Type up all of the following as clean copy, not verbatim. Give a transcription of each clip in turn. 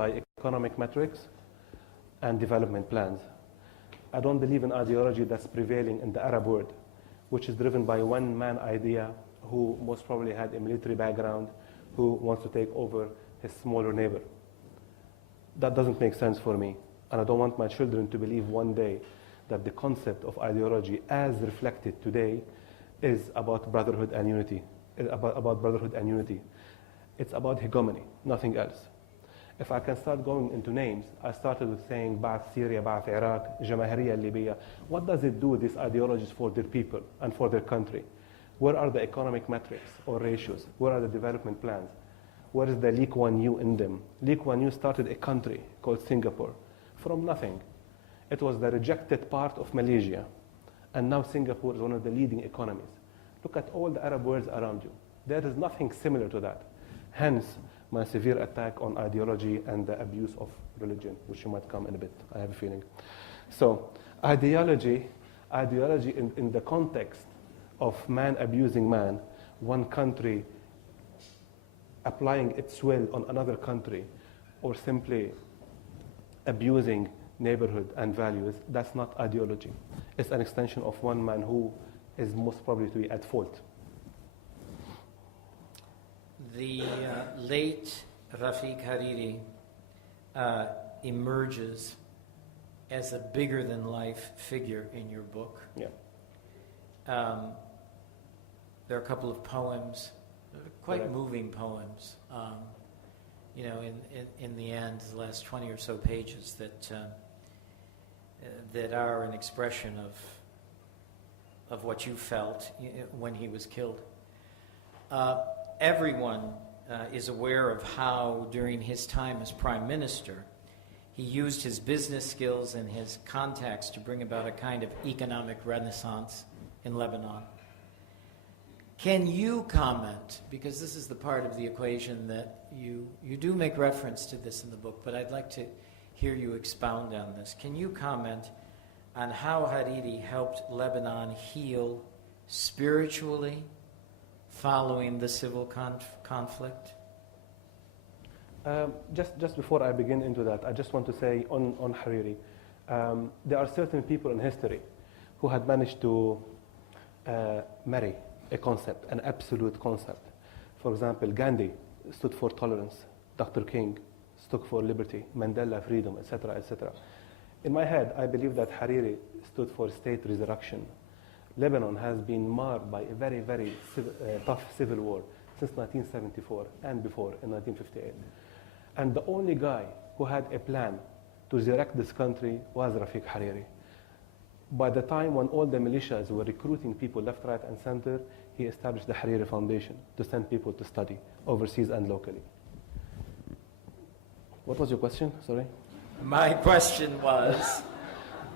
by economic metrics and development plans. I don't believe in ideology that's prevailing in the Arab world, which is driven by one man idea who most probably had a military background, who wants to take over his smaller neighbor. That doesn't make sense for me. And I don't want my children to believe one day that the concept of ideology as reflected today is about brotherhood and unity. About brotherhood and unity. It's about hegemony, nothing else. If I can start going into names, I started with saying Ba'ath Syria, Ba'ath Iraq, Jamahiriya Libya. What does it do, these ideologies, for their people and for their country? Where are the economic metrics or ratios? Where are the development plans? Where is the Lee Kuan Yew in them? Lee Kuan Yew started a country called Singapore from nothing. It was the rejected part of Malaysia. And now Singapore is one of the leading economies. Look at all the Arab worlds around you. There is nothing similar to that. Hence, my severe attack on ideology and the abuse of religion, which you might come in a bit, I have a feeling. So, ideology in the context of man abusing man, one country applying its will on another country, or simply abusing neighborhood and values, that's not ideology. It's an extension of one man who is most probably to be at fault. The late Rafiq Hariri emerges as a bigger-than-life figure in your book. Yeah. There are a couple of poems, quite moving poems, you know, in the end, the last 20 or so pages that are an expression of what you felt when he was killed. Everyone is aware of how, during his time as prime minister, he used his business skills and his contacts to bring about a kind of economic renaissance in Lebanon. Can you comment, because this is the part of the equation that you do make reference to this in the book, but I'd like to hear you expound on this. Can you comment on how Hariri helped Lebanon heal spiritually following the civil conflict? Just before I begin into that, I just want to say on Hariri, there are certain people in history who had managed to marry a concept, an absolute concept. For example, Gandhi stood for tolerance, Dr. King stood for liberty, Mandela freedom, etc., etc. In my head, I believe that Hariri stood for state resurrection. Lebanon has been marred by a very, very tough civil war since 1974 and before in 1958. And the only guy who had a plan to resurrect this country was Rafiq Hariri. By the time when all the militias were recruiting people left, right, and center, he established the Hariri Foundation to send people to study overseas and locally. What was your question? Sorry. My question was,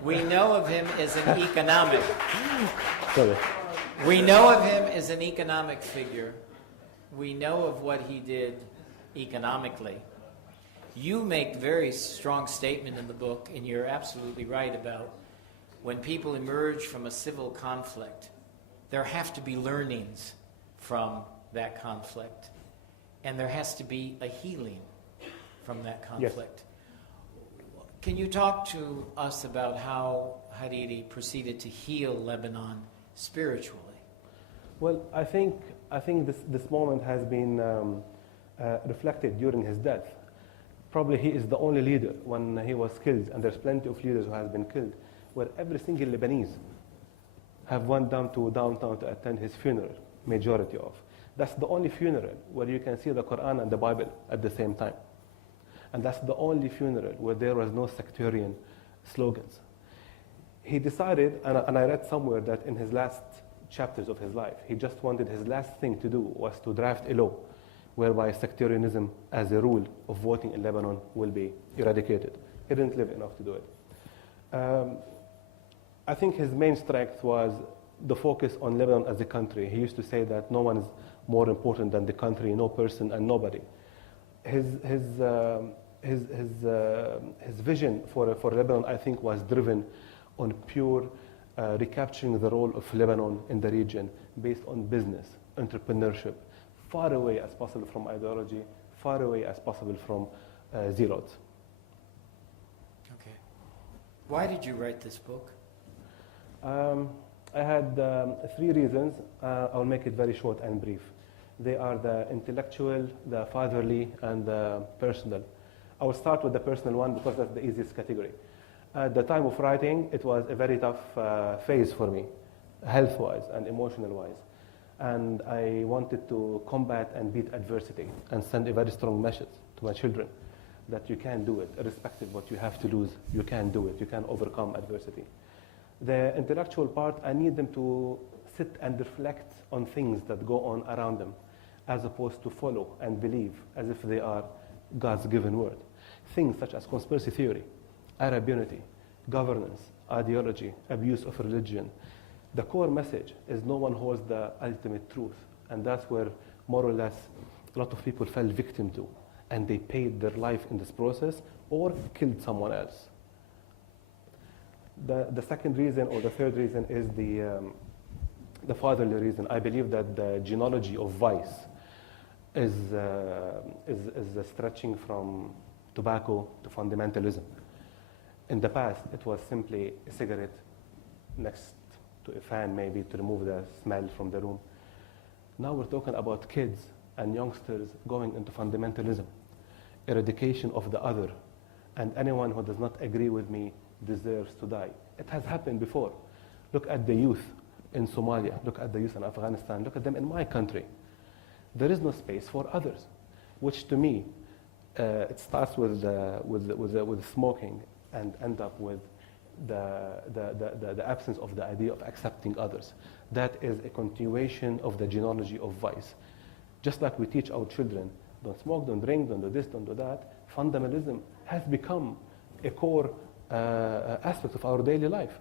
we know of him as an economic. Sorry. We know of him as an economic figure. We know of what he did economically. You make very strong statement in the book, and you're absolutely right about when people emerge from a civil conflict, there have to be learnings from that conflict, and there has to be a healing from that conflict. Yes. Can you talk to us about how Hariri proceeded to heal Lebanon spiritually? Well, I think this moment has been reflected during his death. Probably he is the only leader when he was killed, and there's plenty of leaders who have been killed, where every single Lebanese have went down to downtown to attend his funeral, majority of. That's the only funeral where you can see the Quran and the Bible at the same time. And that's the only funeral where there was no sectarian slogans. He decided, and I read somewhere that in his last chapters of his life, he just wanted his last thing to do was to draft a law whereby sectarianism as a rule of voting in Lebanon will be eradicated. He didn't live enough to do it. I think his main strength was the focus on Lebanon as a country. He used to say that no one is more important than the country, no person and nobody. His vision for Lebanon, I think, was driven on pure recapturing the role of Lebanon in the region based on business, entrepreneurship, far away as possible from ideology, far away as possible from zeroed. Okay. Why did you write this book? I had 3 reasons. I'll make it very short and brief. They are the intellectual, the fatherly, and the personal. I will start with the personal one because that's the easiest category. At the time of writing, it was a very tough phase for me, health-wise and emotional-wise. And I wanted to combat and beat adversity and send a very strong message to my children that you can do it, irrespective of what you have to lose. You can do it. You can overcome adversity. The intellectual part, I need them to sit and reflect on things that go on around them, as opposed to follow and believe as if they are God's given word. Things such as conspiracy theory, Arab unity, governance, ideology, abuse of religion. The core message is no one holds the ultimate truth, and that's where more or less a lot of people fell victim to, and they paid their life in this process or killed someone else. The second reason or the third reason is the fatherly reason. I believe that the genealogy of vice is stretching from tobacco to fundamentalism. In the past, it was simply a cigarette next to a fan, maybe to remove the smell from the room. Now we're talking about kids and youngsters going into fundamentalism, eradication of the other, and anyone who does not agree with me deserves to die. It has happened before. Look at the youth in Somalia. Look at the youth in Afghanistan. Look at them in my country. There is no space for others, which to me, it starts with smoking and end up with the absence of the idea of accepting others. That is a continuation of the genealogy of vice. Just like we teach our children, don't smoke, don't drink, don't do this, don't do that, fundamentalism has become a core aspect of our daily life.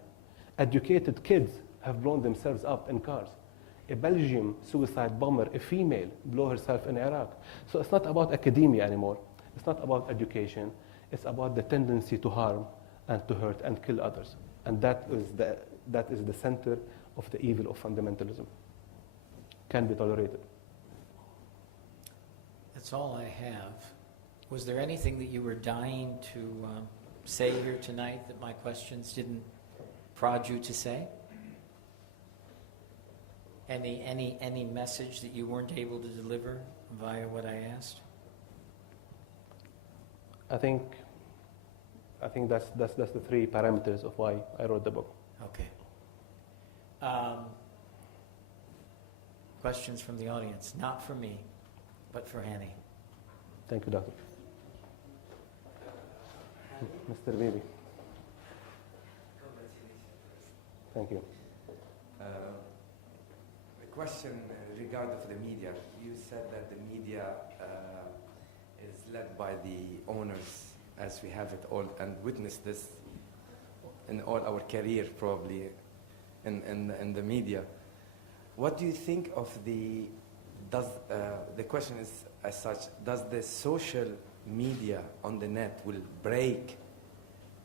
Educated kids have blown themselves up in cars. A Belgian suicide bomber, a female, blew herself in Iraq. So it's not about academia anymore. It's not about education. It's about the tendency to harm and to hurt and kill others. And that is the center of the evil of fundamentalism. Can be tolerated. That's all I have. Was there anything that you were dying to say here tonight that my questions didn't prod you to say? Any message that you weren't able to deliver via what I asked? I think that's the 3 parameters of why I wrote the book. Okay. Questions from the audience, not for me, but for Hani. Thank you, Doctor. Mr. Bibi. Thank you. A question regarding the media. You said that the media is led by the owners, as we have it all, and witnessed this in all our career, probably, in the media. What do you think of the question is as such, does the social media on the net will break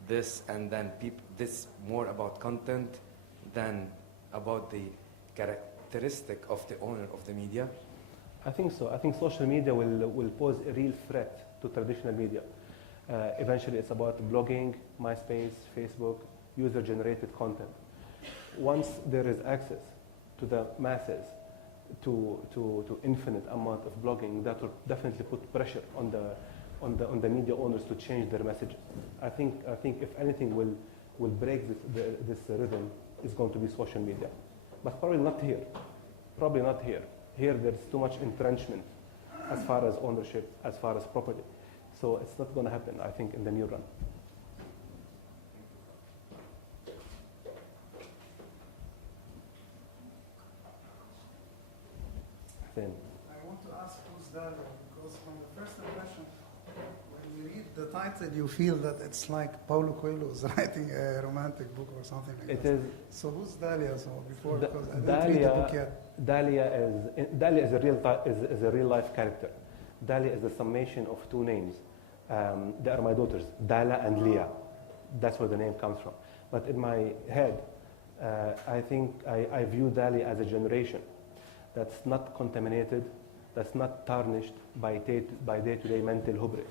this, and then this more about content than about the characteristic of the owner of the media? I think so. I think social media will pose a real threat to traditional media. Eventually, it's about blogging, MySpace, Facebook, user-generated content. Once there is access to the masses, to infinite amount of blogging, that will definitely put pressure on the media owners to change their messages. I think if anything will break this rhythm, is going to be social media, but probably not here. Probably not here. Here, there's too much entrenchment as far as ownership, as far as property. So it's not going to happen, I think, in the near run. Then. I want to ask who's Dalia, because from the first impression, when you read the title, you feel that it's like Paulo Coelho is writing a romantic book or something like that. It is. So who's Dalia? So before, because I didn't read the book yet. Dalia is a real life character. Dalia is the summation of 2 names. They are my daughters, Dala and Leah. That's where the name comes from. But in my head, I think I view Dalia as a generation that's not contaminated, that's not tarnished by day-to-day mental hubris.